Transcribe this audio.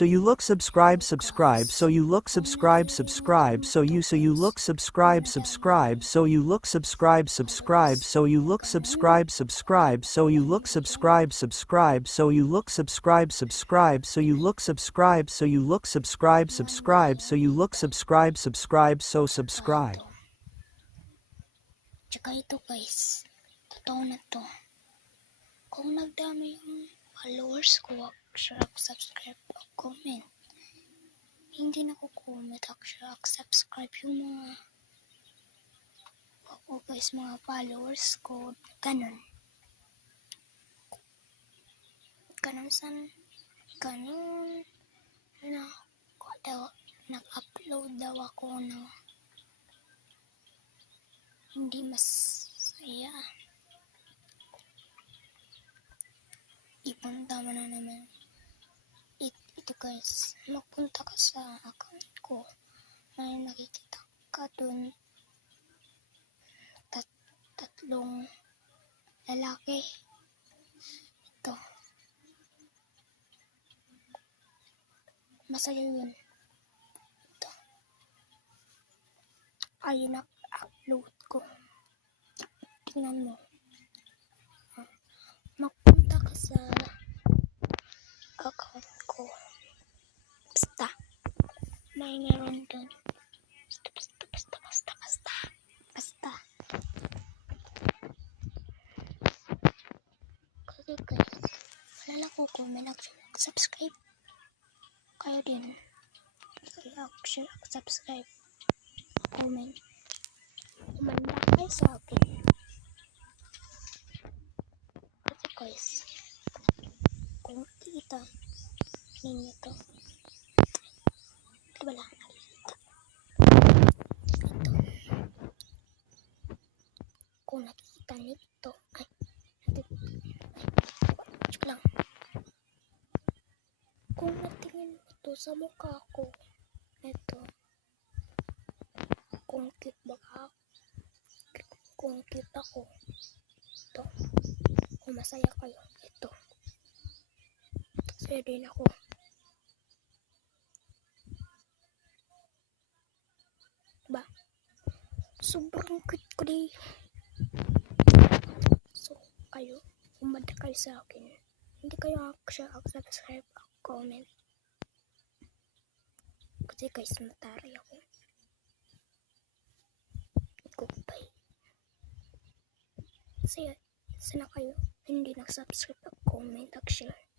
So you look subscribe subscribe so you look subscribe subscribe so you look subscribe subscribe so you look subscribe subscribe so you look subscribe subscribe so you look subscribe subscribe so you look subscribe subscribe so you look subscribe so you look subscribe subscribe so you look subscribe subscribe so subscribe. Tsaka ito guys, totoo na to. Kung nagdami yung followers ko, subscribe, comment. Hindi na ko comment, subscribe yung mga guys, mga followers ko. Ganon nag-upload daw ako ng hindi masaya. Ipunta mo na naman. Ito guys, magpunta ka sa account ko. May nakikita ka dun tatlong lalaki. Ito. Masaya yun. Ito. Ayun na-upload ko. Tingnan mo. Magpunta ka sa account ko. Basta. May meron dun. Basta. Kasi guys, wala ko kung may nag-subscribe. Kayo din. Subscribe. Comment. Kumanda kayo sa akin. Kasi guys, kung makikita ninyo to, di ba lang nakikita? Ito. Kung nakikita nito, lang. Kung natingin mo to sa mukha ko, ito. Kung kita ko, ito. Kung masaya kayo, ito. Masaya din ako. Diba? Sobrang cute ko din. So, kayo, kumanda kayo sa akin. Hindi kayo subscribe, comment. Kasi guys, mataray ako. Goodbye. Sana kayo hindi nag-subscribe, comment, share.